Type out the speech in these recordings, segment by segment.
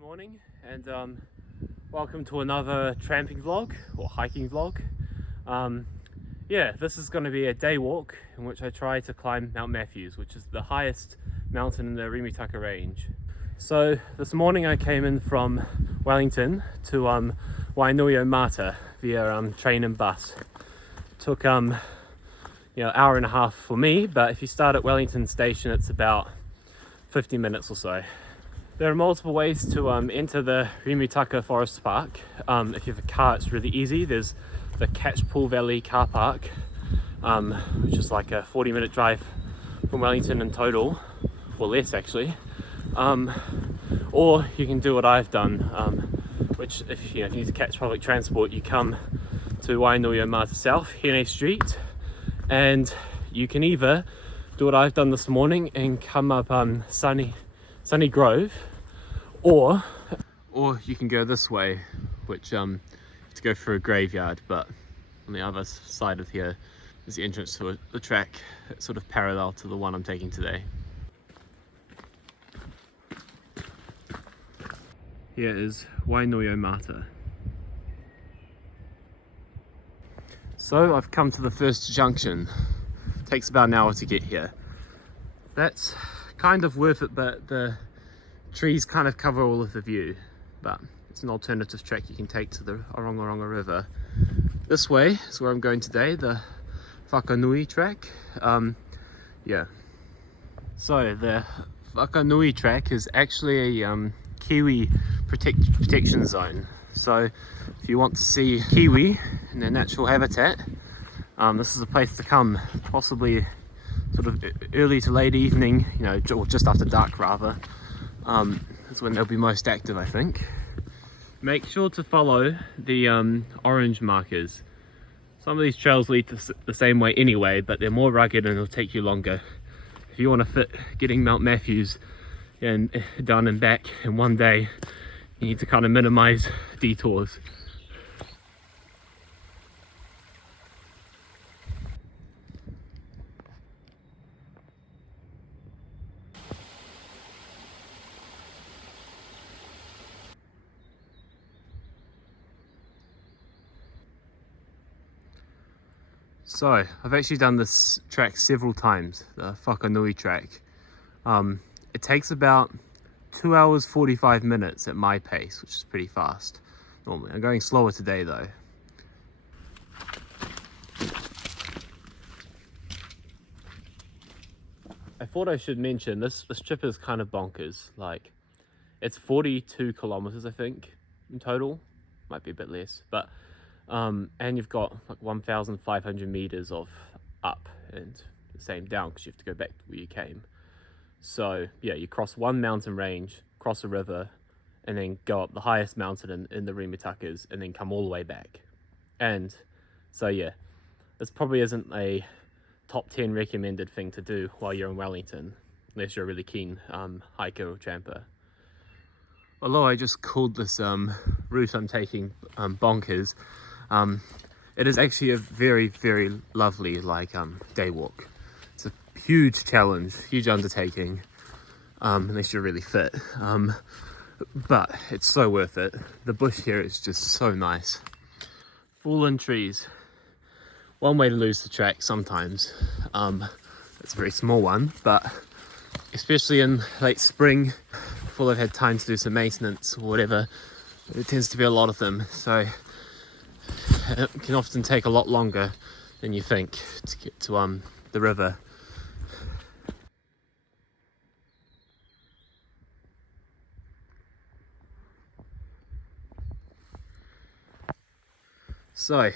morning and welcome to another tramping vlog or hiking vlog. Yeah, this is going to be a day walk in which I try to climb Mount Matthews, which is the highest mountain in the Rimutaka range. So this morning I came in from Wellington to Wainui-o-Mata via train and bus. Took hour and a half for me, but if you start at Wellington station it's about 50 minutes or so. There are multiple ways to enter the Rimutaka Forest Park. If you have a car, it's really easy. There's the Catchpool Valley car park, which is like a 40-minute drive from Wellington in total, or less actually. Or you can do what I've done, which if you need to catch public transport, you come to Wainui-o-Mata South, Hene Street, and you can either do what I've done this morning and come up Sunny Grove, or you can go this way, which to go through a graveyard, but on the other side of here is the entrance to the track, sort of parallel to the one I'm taking today. Here is Wainui-o-Mata. So I've come to the first junction. It takes about an hour to get here. That's kind of worth it, but the trees kind of cover all of the view, but it's an alternative track you can take to the Orongorongo River. This way is where I'm going today, the Whakanui track. Yeah. So the Whakanui track is actually a kiwi protection zone. So if you want to see kiwi in their natural habitat, this is a place to come, possibly sort of early to late evening, or just after dark rather. That's when they'll be most active, I think. Make sure to follow the orange markers. Some of these trails lead the same way anyway, but they're more rugged and it'll take you longer. If you want to fit getting Mount Matthews and done and back in one day, you need to kind of minimize detours. So I've actually done this track several times, the Whakanui track. It takes about 2 hours 45 minutes at my pace, which is pretty fast normally. I'm going slower today though. I thought I should mention this trip is kind of bonkers. Like, it's 42 kilometers I think in total, might be a bit less, but and you've got like 1,500 meters of up and the same down because you have to go back to where you came. So yeah, you cross one mountain range, cross a river, and then go up the highest mountain in the Rimutakas, and then come all the way back. And so yeah, this probably isn't a top 10 recommended thing to do while you're in Wellington, unless you're a really keen hiker or tramper. Although I just called this route I'm taking bonkers, it is actually a very, very lovely day walk. It's a huge challenge, huge undertaking, unless you're really fit, but it's so worth it. The bush here is just so nice. Fallen trees. One way to lose the track sometimes. It's a very small one, but especially in late spring, before they've had time to do some maintenance or whatever, there tends to be a lot of them, so it can often take a lot longer than you think to get to the river. So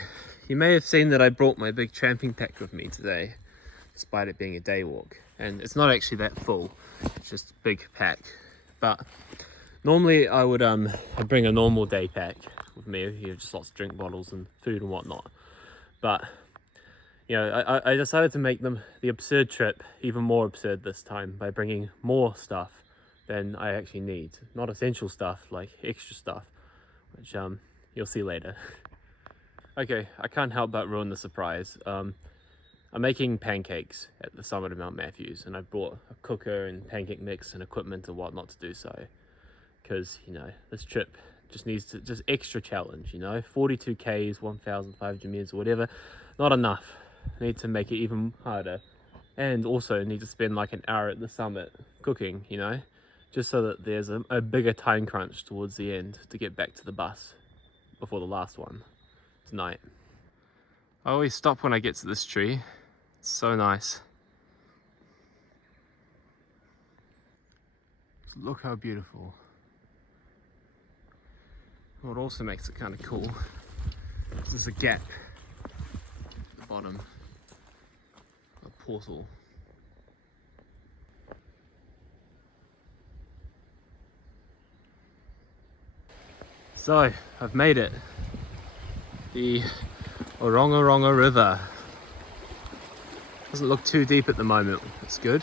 you may have seen that I brought my big tramping pack with me today, despite it being a day walk, and it's not actually that full, it's just a big pack. But normally I would I'd bring a normal day pack with me, just lots of drink bottles and food and whatnot. But I decided to make the absurd trip even more absurd this time by bringing more stuff than I actually need. Not essential stuff, like extra stuff, which you'll see later. Okay, I can't help but ruin the surprise. I'm making pancakes at the summit of Mount Matthews, and I brought a cooker and pancake mix and equipment and whatnot to do so. because you know this trip just needs to just extra challenge. You know, 42 k's, 1,500 meters or whatever, not enough. I need to make it even harder, and also need to spend like an hour at the summit cooking. You know, just so that there's a bigger time crunch towards the end to get back to the bus before the last one tonight. I always stop when I get to this tree. It's so nice. Look how beautiful. What also makes it kind of cool is there's a gap at the bottom, a portal. So I've made it. The Orongorongo River. Doesn't look too deep at the moment. It's good.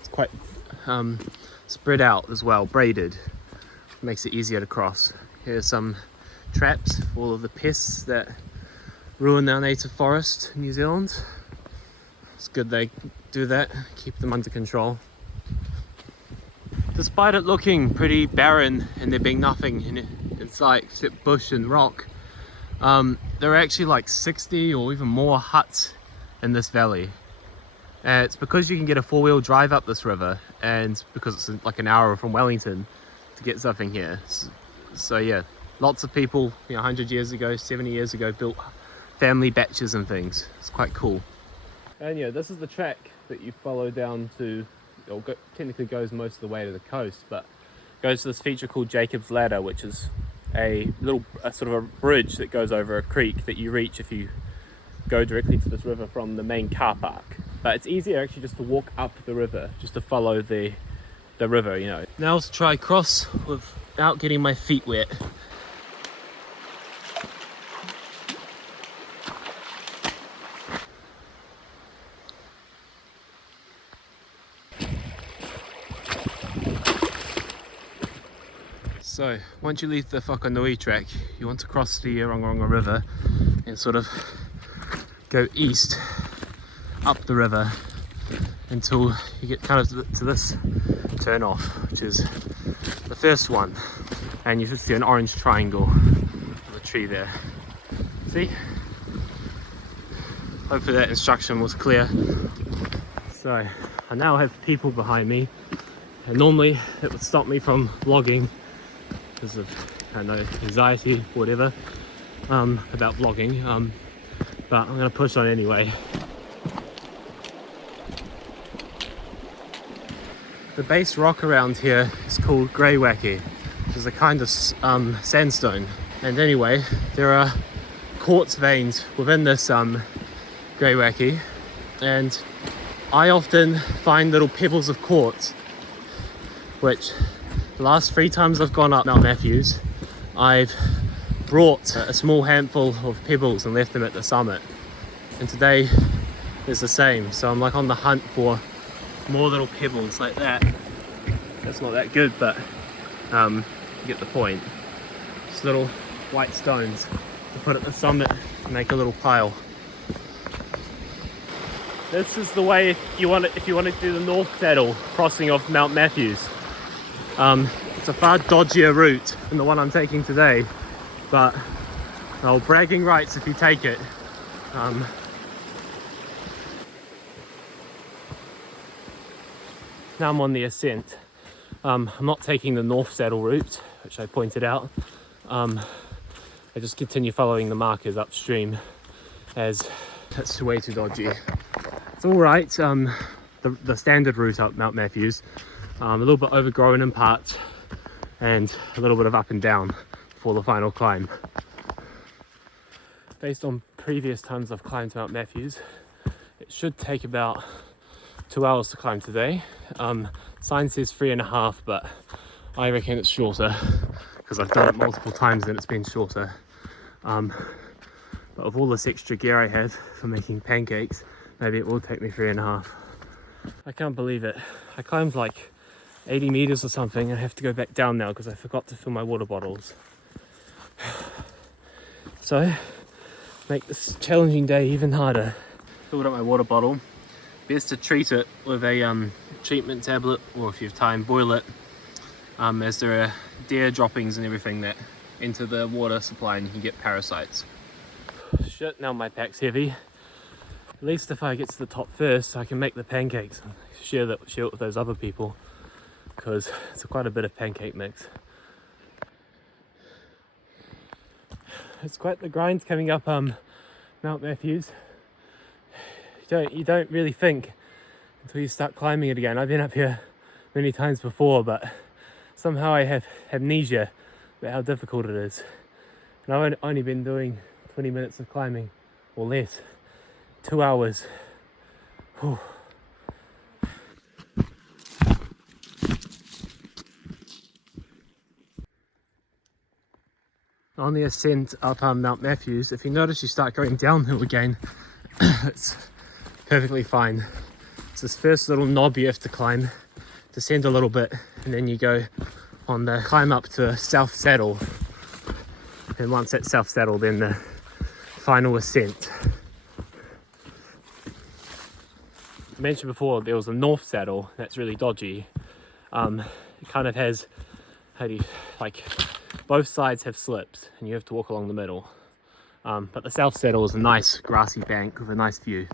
It's quite spread out as well, braided. Makes it easier to cross. Here's some traps for all of the pests that ruin our native forest in New Zealand. It's good they do that, keep them under control. Despite it looking pretty barren and there being nothing in sight except bush and rock, there are actually like 60 or even more huts in this valley. It's because you can get a 4-wheel drive up this river, and because it's like an hour from Wellington to get something here. So yeah, lots of people, you know, 100 years ago, 70 years ago, built family batches and things. It's quite cool. And yeah, this is the track that you follow down to, or technically goes most of the way to the coast, but goes to this feature called Jacob's Ladder, which is a sort of a bridge that goes over a creek that you reach if you go directly to this river from the main car park. But it's easier actually just to walk up the river, just to follow the river, you know. Now to try cross without getting my feet wet. So once you leave the Whakanui track, you want to cross the Orongorongo River and sort of go east up the river until you get kind of to this turn off, which is the first one, and you should see an orange triangle on the tree there. See? Hopefully that instruction was clear. So I now have people behind me, and normally it would stop me from vlogging because of, I don't know, anxiety or whatever about vlogging, but I'm going to push on anyway. The base rock around here is called Greywacke, which is a kind of sandstone. And anyway, there are quartz veins within this Greywacke, and I often find little pebbles of quartz, which the last 3 times I've gone up Mount Matthews, I've brought a small handful of pebbles and left them at the summit. And today is the same, so I'm like on the hunt for more little pebbles like that. That's not that good, but you get the point. Just little white stones to put at the summit and make a little pile. This is the way if you want to do the North Saddle crossing off Mount Matthews. It's a far dodgier route than the one I'm taking today, but bragging rights if you take it. Now I'm on the ascent. I'm not taking the North Saddle route, which I pointed out. I just continue following the markers upstream, as that's way too dodgy. It's all right. The standard route up Mount Matthews, a little bit overgrown in parts, and a little bit of up and down for the final climb. Based on previous times I've climbed Mount Matthews, it should take about 2 hours to climb today. Sign says 3.5, but I reckon it's shorter because I've done it multiple times and it's been shorter. But with all this extra gear I have for making pancakes, maybe it will take me 3.5. I can't believe it. I climbed like 80 meters or something and I have to go back down now because I forgot to fill my water bottles. So, make this challenging day even harder. Filled up my water bottle. Best to treat it with a treatment tablet, or if you have time, boil it. as there are deer droppings and everything that enter the water supply and you can get parasites. Shit, now my pack's heavy. At least if I get to the top first, I can make the pancakes and share it with those other people, because it's quite a bit of pancake mix. It's quite the grind coming up Mount Matthews. You don't really think until you start climbing it again. I've been up here many times before, but somehow I have amnesia about how difficult it is. And I've only been doing 20 minutes of climbing, or less. 2 hours. Whew. On the ascent up Mount Matthews, if you notice you start going downhill again, it's perfectly fine. It's this first little knob you have to climb, descend a little bit, and then you go on the climb up to South Saddle. And once at South Saddle, then the final ascent. I mentioned before there was a North Saddle that's really dodgy. It kind of has, both sides have slips and you have to walk along the middle. But the South Saddle is a nice grassy bank with a nice view.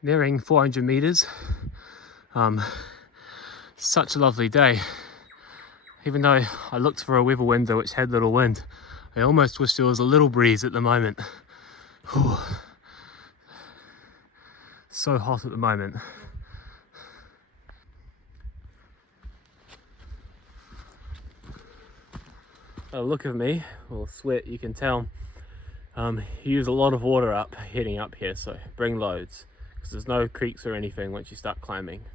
Nearing 400 meters. Such a lovely day. Even though I looked for a weather window which had little wind, I almost wish there was a little breeze at the moment. Whew. So hot at the moment. A look of me, or sweat, you can tell. You use a lot of water heading up here, so bring loads, because there's no creeks or anything once you start climbing.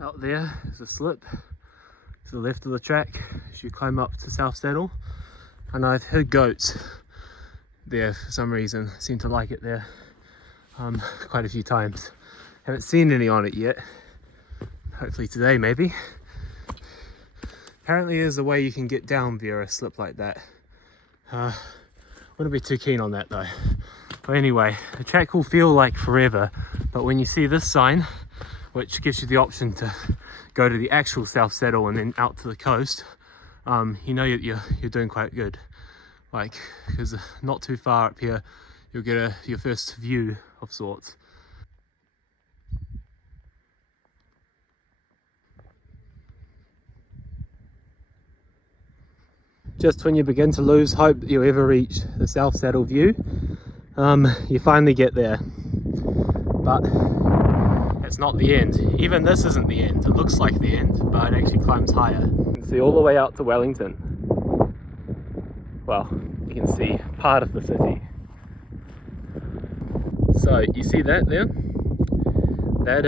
Out there is a slip to the left of the track as you climb up to South Saddle, and I've heard goats there for some reason. Seem to like it there quite a few times. Haven't seen any on it yet. Hopefully today, maybe. Apparently there's a way you can get down via a slip like that. Wouldn't be too keen on that though. But anyway, the track will feel like forever, but when you see this sign, which gives you the option to go to the actual South Saddle and then out to the coast, you know you're doing quite good. Like, because not too far up here, you'll get your first view of sorts. Just when you begin to lose hope that you'll ever reach the South Saddle view, you finally get there. But it's not the end. Even this isn't the end. It looks like the end, but it actually climbs higher. You can see all the way out to Wellington. Well, you can see part of the city. So you see that there? That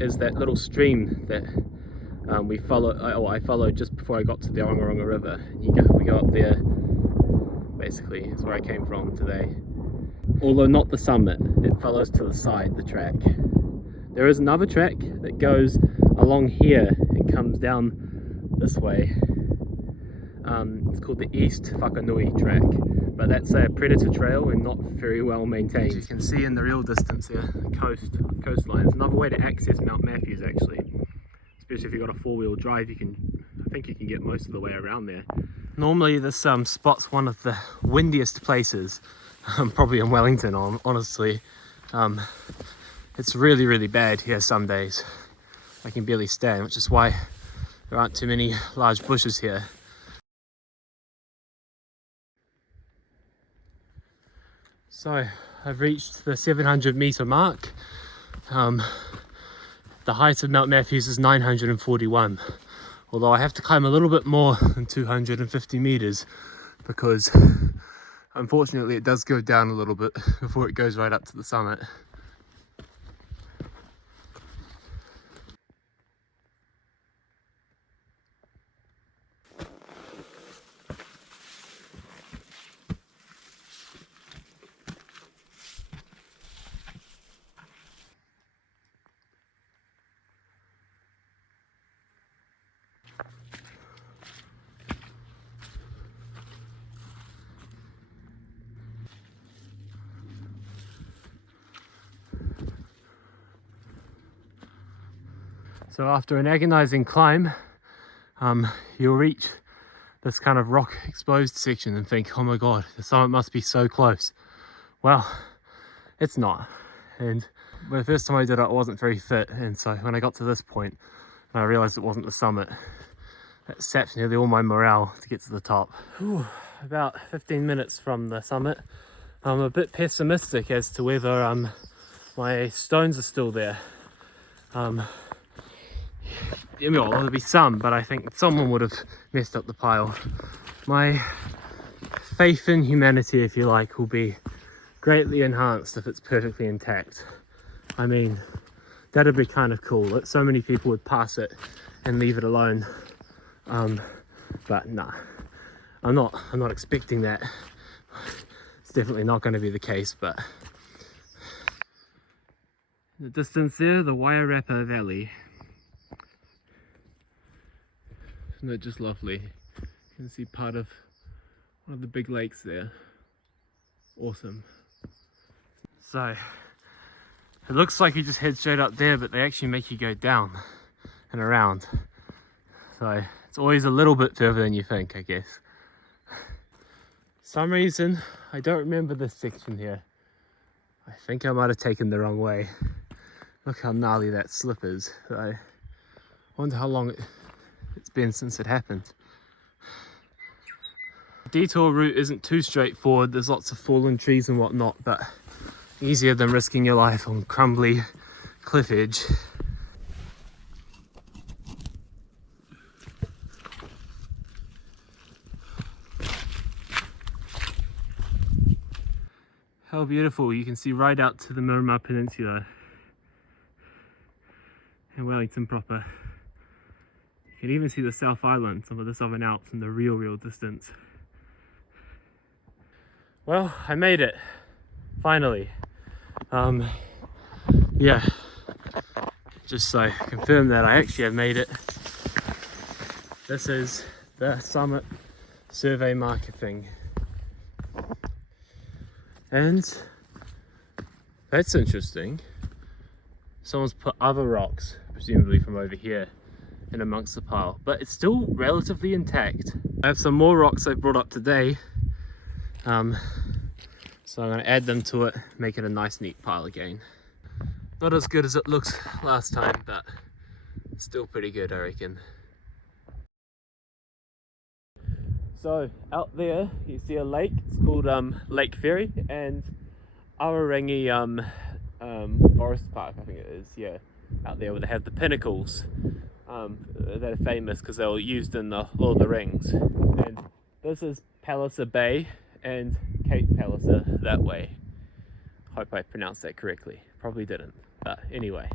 is that little stream that I followed just before I got to the Orongorongo River. We go up there, basically, is where I came from today. Although not the summit, it follows to the side, the track. There is another track that goes along here and comes down this way. It's called the East Whakanui track, but that's a predator trail and not very well maintained. As you can see in the real distance here, the coastline. It's another way to access Mount Matthews actually. Especially if you've got a four-wheel drive, I think you can get most of the way around there. Normally this spot's one of the windiest places, probably in Wellington, honestly. It's really, really bad here some days. I can barely stand, which is why there aren't too many large bushes here. So I've reached the 700 meter mark. The height of Mount Matthews is 941, although I have to climb a little bit more than 250 meters because unfortunately it does go down a little bit before it goes right up to the summit. So after an agonizing climb, you'll reach this kind of rock exposed section and think, oh my god, the summit must be so close. Well, it's not. And the first time I did it, I wasn't very fit, and so when I got to this point and I realized it wasn't the summit, it sapped nearly all my morale to get to the top. Whew, about 15 minutes from the summit. I'm a bit pessimistic as to whether my stones are still there. Well, there'll be some, but I think someone would have messed up the pile. My faith in humanity, if you like, will be greatly enhanced if it's perfectly intact. I mean, that'd be kind of cool that so many people would pass it and leave it alone. But nah, I'm not expecting that. It's definitely not going to be the case. But in the distance there, the Wairarapa Valley. Isn't it just lovely? You can see part of one of the big lakes there. Awesome. So it looks like you just head straight up there, but they actually make you go down and around. So it's always a little bit further than you think, I guess. For some reason, I don't remember this section here. I think I might have taken the wrong way. Look how gnarly that slip is. I wonder how long it's been since it happened. The detour route isn't too straightforward. There's lots of fallen trees and whatnot, but easier than risking your life on crumbly cliff edge. How beautiful, you can see right out to the Miramar Peninsula and Wellington proper. You can even see the South Island, some of the Southern Alps in the real distance. Well, I made it, finally. Yeah, just so I confirm that I actually have made it. This is the summit survey marker thing. And that's interesting. Someone's put other rocks, presumably from over here, in amongst the pile, but it's still relatively intact. I have some more rocks I brought up today, so I'm going to add them to it, make it a nice neat pile again. Not as good as it looked last time, but still pretty good, I reckon. So out there you see a lake. It's called Lake Ferry, and Awarangi Forest Park, I think it is. Yeah, out there where they have the pinnacles that are famous because they were used in the Lord of the Rings. And this is Palliser Bay and Cape Palliser that way. Hope I pronounced that correctly. Probably didn't, but anyway.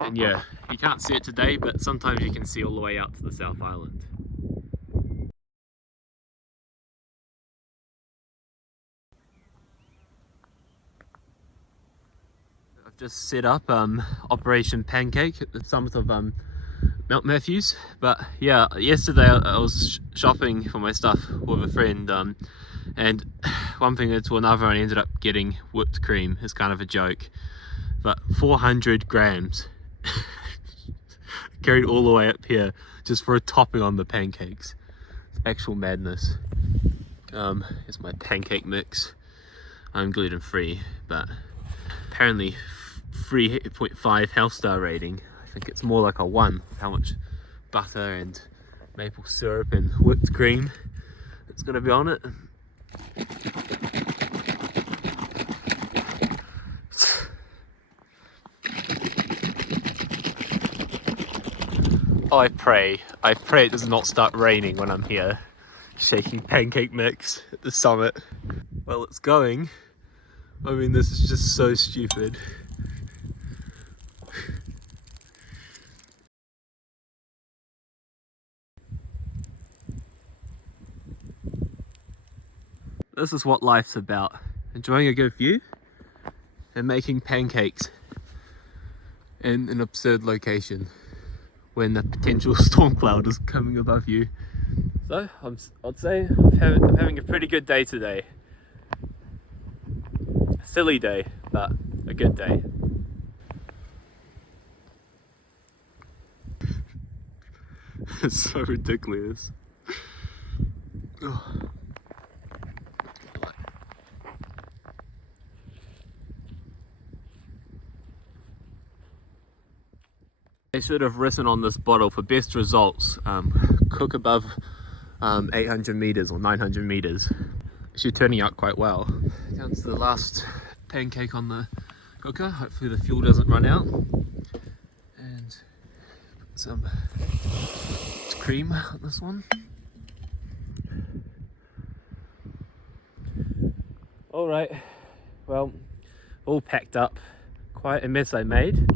And yeah, you can't see it today, but sometimes you can see all the way out to the South Island. I've just set up Operation Pancake at the summit of Mount Matthews. But yeah, yesterday I was shopping for my stuff with a friend, and one thing led to another, and I ended up getting whipped cream. It's kind of a joke, but 400 grams carried all the way up here just for a topping on the pancakes. It's actual madness. It's my pancake mix. I'm gluten free, but apparently 3.5 health star rating. I think it's more like a 1. How much butter and maple syrup and whipped cream it's gonna be on it. I pray it does not start raining when I'm here shaking pancake mix at the summit. Well, it's going. I mean, this is just so stupid. This is what life's about. Enjoying a good view and making pancakes in an absurd location when the potential storm cloud is coming above you. So, I'd say I'm having a pretty good day today. A silly day, but a good day. It's so ridiculous. Oh. I should have written on this bottle for best results, cook above 800 meters or 900 meters. Actually turning out quite well. Down to the last pancake on the cooker. Hopefully the fuel doesn't run out. And some cream on this one. Alright, well, all packed up. Quite a mess I made.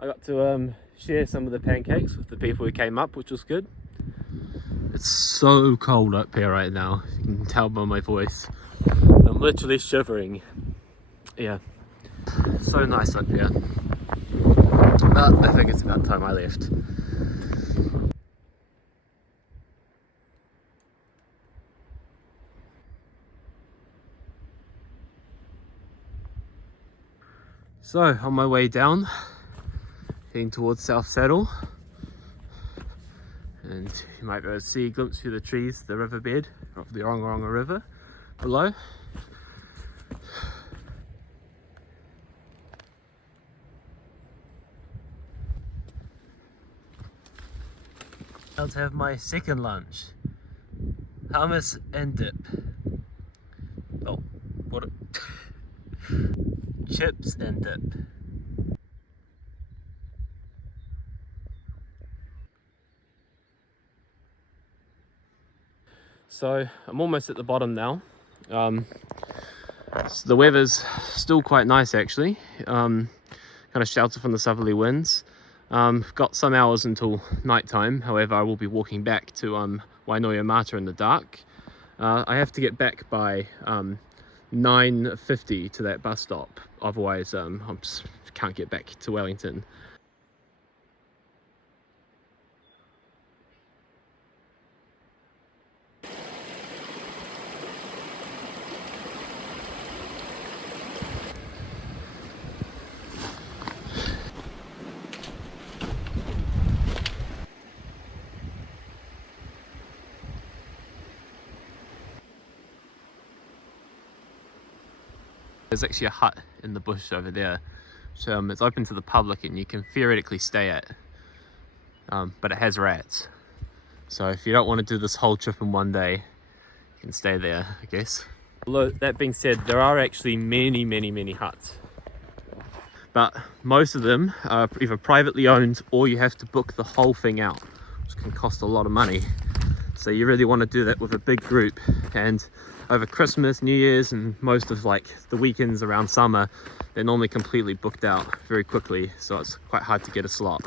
I got to share some of the pancakes with the people who came up, which was good. It's so cold up here right now, you can tell by my voice. I'm literally shivering. Yeah, so nice up here. But I think it's about time I left. So, on my way down, heading towards South Saddle, and you might be able to see a glimpse through the trees, the riverbed of the Orongorongo River below. I'll have my second lunch, hummus and dip. Oh, what? Chips and dip. So I'm almost at the bottom now. So the weather's still quite nice actually. Kind of shelter from the southerly winds. Got some hours until nighttime. However, I will be walking back to Wainoia-Mata in the dark. I have to get back by 9:50 to that bus stop. Otherwise, I just can't get back to Wellington. There's actually a hut in the bush over there, so it's open to the public and you can theoretically stay at, but it has rats. So if you don't want to do this whole trip in one day, you can stay there, I guess. Although that being said, there are actually many huts, but most of them are either privately owned or you have to book the whole thing out, which can cost a lot of money. So you really want to do that with a big group, and over Christmas, New Year's, and most of like the weekends around summer, they're normally completely booked out very quickly, so it's quite hard to get a slot.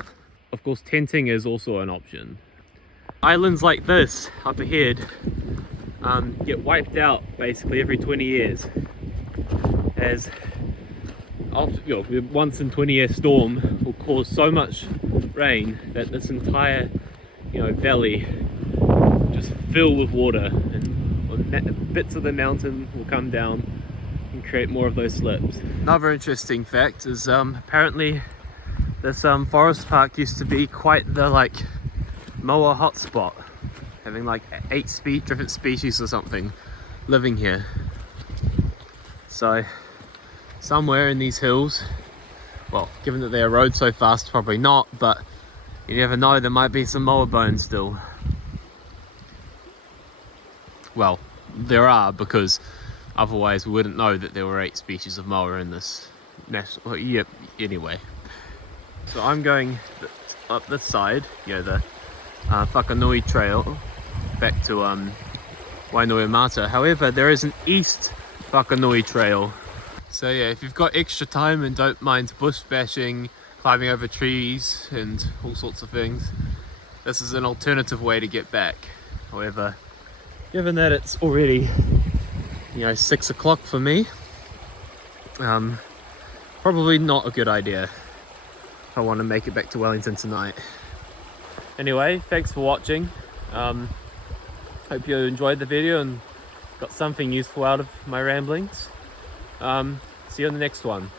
Of course, tenting is also an option. Islands like this up ahead get wiped out basically every 20 years, as after, once in 20-year storm will cause so much rain that this entire valley just fill with water, and bits of the mountain will come down and create more of those slips. Another interesting fact is apparently this forest park used to be quite the moa hotspot, having like 8 different species or something living here. So somewhere in these hills, well, given that they erode so fast, probably not, but you never know, there might be some moa bones still. Well, there are, because otherwise we wouldn't know that there were 8 species of moa in this national. Yep. Anyway, so I'm going up this side, the Whakanui Trail back to Wainoia-Mata. However, there is an East Whakanui Trail. So yeah, if you've got extra time and don't mind bush bashing, climbing over trees and all sorts of things, this is an alternative way to get back. However, given that it's already 6 o'clock for me, probably not a good idea if I want to make it back to Wellington tonight. Anyway, thanks for watching. Hope you enjoyed the video and got something useful out of my ramblings. See you on the next one.